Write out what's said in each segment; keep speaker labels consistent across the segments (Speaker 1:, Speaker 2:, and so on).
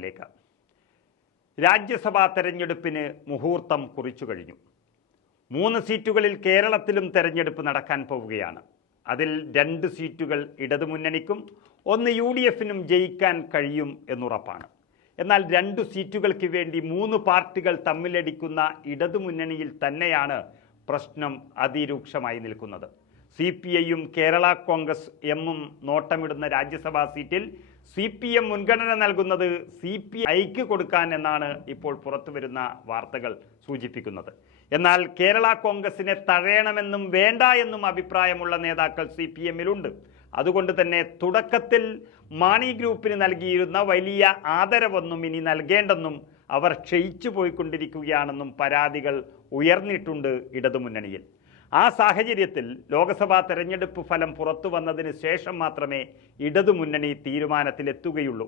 Speaker 1: വാർത്തയിലേക്ക് രാജ്യസഭാ തെരഞ്ഞെടുപ്പിന് മുഹൂർത്തം കുറിച്ചു കഴിഞ്ഞു. മൂന്ന് സീറ്റുകളിൽ കേരളത്തിലും തെരഞ്ഞെടുപ്പ് നടക്കാൻ പോവുകയാണ്. അതിൽ രണ്ട് സീറ്റുകൾ ഇടതുമുന്നണിക്കും ഒന്ന് യു ഡി എഫിനും ജയിക്കാൻ കഴിയും എന്നുറപ്പാണ്. എന്നാൽ രണ്ട് സീറ്റുകൾക്ക് വേണ്ടി മൂന്ന് പാർട്ടികൾ തമ്മിലടിക്കുന്ന ഇടതുമുന്നണിയിൽ തന്നെയാണ് പ്രശ്നം അതിരൂക്ഷമായി നിൽക്കുന്നത്. സി പി ഐയും കേരള കോൺഗ്രസ് എമ്മും നോട്ടമിടുന്ന രാജ്യസഭാ സീറ്റിൽ സി പി എം മുൻഗണന നൽകുന്നത് സി പി ഐക്ക് കൊടുക്കാൻ എന്നാണ് ഇപ്പോൾ പുറത്തു വരുന്ന വാർത്തകൾ സൂചിപ്പിക്കുന്നത്. എന്നാൽ കേരള കോൺഗ്രസിനെ തഴയണമെന്നും വേണ്ട എന്നും അഭിപ്രായമുള്ള നേതാക്കൾ സി പി എമ്മിലുണ്ട്. അതുകൊണ്ട് തന്നെ തുടക്കത്തിൽ മാണി ഗ്രൂപ്പിന് നൽകിയിരുന്ന വലിയ ആദരവൊന്നും ഇനി നൽകേണ്ടെന്നും അവർ ക്ഷയിച്ചു പോയിക്കൊണ്ടിരിക്കുകയാണെന്നും പരാതികൾ ഉയർന്നിട്ടുണ്ട് ഇടതുമുന്നണിയിൽ. ആ സാഹചര്യത്തിൽ ലോക്സഭാ തെരഞ്ഞെടുപ്പ് ഫലം പുറത്തു വന്നതിന് ശേഷം മാത്രമേ ഇടതുമുന്നണി തീരുമാനത്തിലെത്തുകയുള്ളൂ.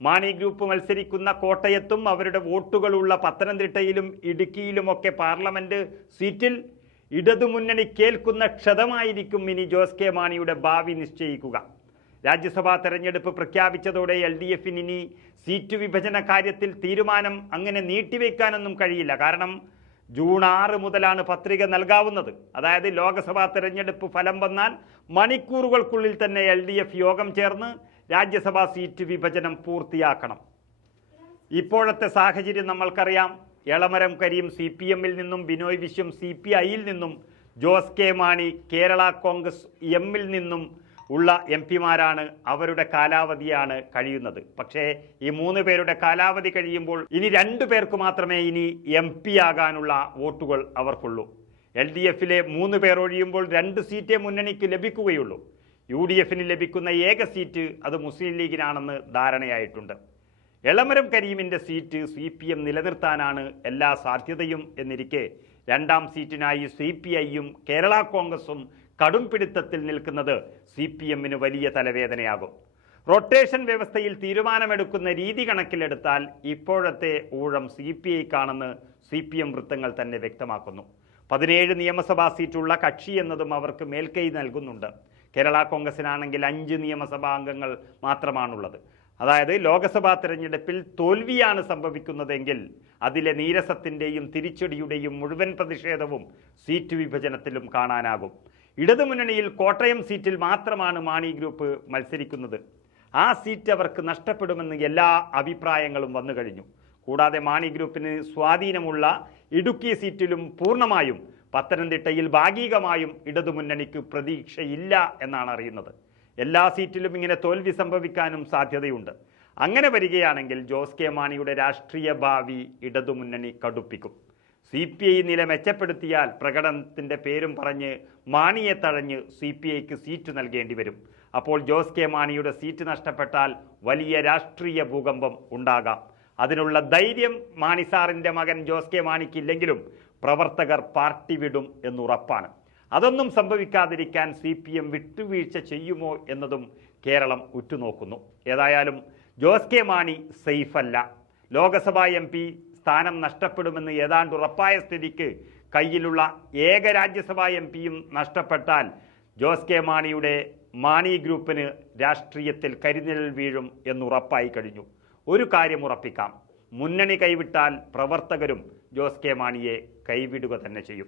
Speaker 1: മാണി ഗ്രൂപ്പ് മത്സരിക്കുന്ന കോട്ടയത്തും അവരുടെ വോട്ടുകളുള്ള പത്തനംതിട്ടയിലും ഇടുക്കിയിലുമൊക്കെ പാർലമെന്റ് സീറ്റിൽ ഇടതുമുന്നണി കേൾക്കുന്ന ക്ഷതമായിരിക്കും ഇനി ജോസ് കെ മാണിയുടെ ഭാവി നിശ്ചയിക്കുക. രാജ്യസഭാ തെരഞ്ഞെടുപ്പ് പ്രഖ്യാപിച്ചതോടെ എൽ ഡി എഫിന് ഇനി സീറ്റ് വിഭജന കാര്യത്തിൽ തീരുമാനം അങ്ങനെ നീട്ടിവെക്കാനൊന്നും കഴിയില്ല. കാരണം ജൂൺ ആറ് മുതലാണ് പത്രിക നൽകാവുന്നത്. അതായത് ലോക്സഭാ തെരഞ്ഞെടുപ്പ് ഫലം വന്നാൽ മണിക്കൂറുകൾക്കുള്ളിൽ തന്നെ എൽ ഡി എഫ് യോഗം ചേർന്ന് രാജ്യസഭാ സീറ്റ് വിഭജനം പൂർത്തിയാക്കണം. ഇപ്പോഴത്തെ സാഹചര്യം നമ്മൾക്കറിയാം. എളമരം കരീം സി പി എമ്മിൽ നിന്നും ബിനോയ് വിശ്വം സി പി ഐയിൽ നിന്നും ജോസ് കെ മാണി കേരള കോൺഗ്രസ് എമ്മിൽ നിന്നും ഉള്ള എം പിമാരാണ് അവരുടെ കാലാവധിയാണ് കഴിയുന്നത്. പക്ഷേ ഈ മൂന്ന് പേരുടെ കാലാവധി കഴിയുമ്പോൾ ഇനി രണ്ടു പേർക്ക് മാത്രമേ ഇനി എം പി ആകാനുള്ള വോട്ടുകൾ അവർക്കുള്ളൂ. എൽ ഡി എഫിലെ മൂന്ന് പേർ ഒഴിയുമ്പോൾ രണ്ട് സീറ്റേ മുന്നണിക്ക് ലഭിക്കുകയുള്ളൂ. യു ഡി എഫിന് ലഭിക്കുന്ന ഏക സീറ്റ് അത് മുസ്ലിം ലീഗിനാണെന്ന് ധാരണയായിട്ടുണ്ട്. എളമരം കരീമിന്റെ സീറ്റ് സി പി എം നിലനിർത്താനാണ് എല്ലാ സാധ്യതയും എന്നിരിക്കെ രണ്ടാം സീറ്റിനായി സി പി ഐയും കേരള കോൺഗ്രസും കടും പിടുത്തത്തിൽ നിൽക്കുന്നത് സി പി എമ്മിന് വലിയ തലവേദനയാകും. റൊട്ടേഷൻ വ്യവസ്ഥയിൽ തീരുമാനമെടുക്കുന്ന രീതി കണക്കിലെടുത്താൽ ഇപ്പോഴത്തെ ഊഴം സി പി ഐക്കാണെന്ന് സി പി എം വൃത്തങ്ങൾ തന്നെ വ്യക്തമാക്കുന്നു. പതിനേഴ് നിയമസഭാ സീറ്റുള്ള കക്ഷി എന്നതും അവർക്ക് മേൽക്കൈ നൽകുന്നുണ്ട്. കേരള കോൺഗ്രസിനാണെങ്കിൽ അഞ്ച് നിയമസഭാ അംഗങ്ങൾ മാത്രമാണുള്ളത്. അതായത് ലോക്സഭാ തെരഞ്ഞെടുപ്പിൽ തോൽവിയാണ് സംഭവിക്കുന്നതെങ്കിൽ അതിലെ നീരസത്തിന്റെയും തിരിച്ചടിയുടെയും മുഴുവൻ പ്രതിഷേധവും സീറ്റ് വിഭജനത്തിലും കാണാനാകും. ഇടതുമുന്നണിയിൽ കോട്ടയം സീറ്റിൽ മാത്രമാണ് മാണി ഗ്രൂപ്പ് മത്സരിക്കുന്നത്. ആ സീറ്റ് അവർക്ക് നഷ്ടപ്പെടുമെന്ന് എല്ലാ അഭിപ്രായങ്ങളും വന്നു കഴിഞ്ഞു. കൂടാതെ മാണി ഗ്രൂപ്പിന് സ്വാധീനമുള്ള ഇടുക്കി സീറ്റിലും പൂർണമായും പത്തനംതിട്ടയിൽ ഭാഗികമായും ഇടതുമുന്നണിക്ക് പ്രതീക്ഷയില്ല എന്നാണ് അറിയുന്നത്. എല്ലാ സീറ്റിലും ഇങ്ങനെ തോൽവി സംഭവിക്കാനും സാധ്യതയുണ്ട്. അങ്ങനെ വരികയാണെങ്കിൽ ജോസ് കെ മാണിയുടെ രാഷ്ട്രീയ ഭാവി ഇടതുമുന്നണി കടുപ്പിക്കും. സി പി ഐ നില മെച്ചപ്പെടുത്തിയാൽ പ്രകടനത്തിന്റെ പേരും പറഞ്ഞ് മാണിയെ തഴഞ്ഞ് സി പി ഐക്ക് സീറ്റ് നൽകേണ്ടി വരും. അപ്പോൾ ജോസ് കെ മാണിയുടെ സീറ്റ് നഷ്ടപ്പെട്ടാൽ വലിയ രാഷ്ട്രീയ ഭൂകമ്പം ഉണ്ടാകാം. അതിനുള്ള ധൈര്യം മാണി സാറിന്റെ മകൻ ജോസ് കെ മാണിക്കില്ലെങ്കിലും പ്രവർത്തകർ പാർട്ടി വിടും എന്നുറപ്പാണ്. അതൊന്നും സംഭവിക്കാതിരിക്കാൻ സി പി എം വിട്ടുവീഴ്ച ചെയ്യുമോ എന്നതും കേരളം ഉറ്റുനോക്കുന്നു. ഏതായാലും ജോസ് കെ മാണി സേഫല്ല. ലോകസഭാ എം പി സ്ഥാനം നഷ്ടപ്പെടുമെന്ന് ഏതാണ്ട് ഉറപ്പായ സ്ഥിതിക്ക് കയ്യിലുള്ള ഏക രാജ്യസഭാ എം പിയും നഷ്ടപ്പെട്ടാൽ ജോസ് കെ മാണിയുടെ മാണി ഗ്രൂപ്പിന് രാഷ്ട്രീയത്തിൽ കരിനിഴൽ വീഴും എന്നുറപ്പായി കഴിഞ്ഞു. ഒരു കാര്യം ഉറപ്പിക്കാം. മുന്നണി കൈവിട്ടാൽ പ്രവർത്തകരും ജോസ് കെ മാണിയെ കൈവിടുക തന്നെ ചെയ്യും.